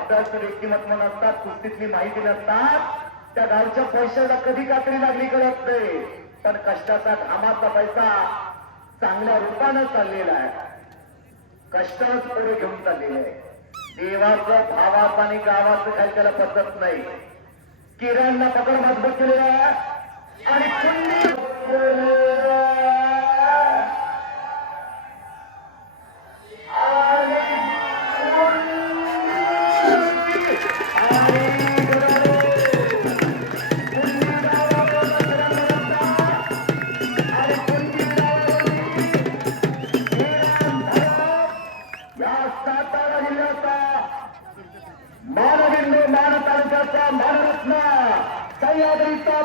अभ्यास व्यक्तिमत्व नसतात कुस्तीतली माहिती नसतात. त्या गावच्या पैशाला कधी कात्री लागली कळत नाही. पण कष्टाचा घामाचा पैसा चांगल्या रूपानं चाललेला आहे. कष्टच पुढे घेऊन चाललेला आहे. देवाचं भावाचं आणि गावाचं काही त्याला पद्धत नाही. किरणला पकड मजबूत केलेला आहे. आणि सातारा जिल्ह्याचा मानबिंदू मान तालुक्याचा मानरत्न सह्याद्रीचा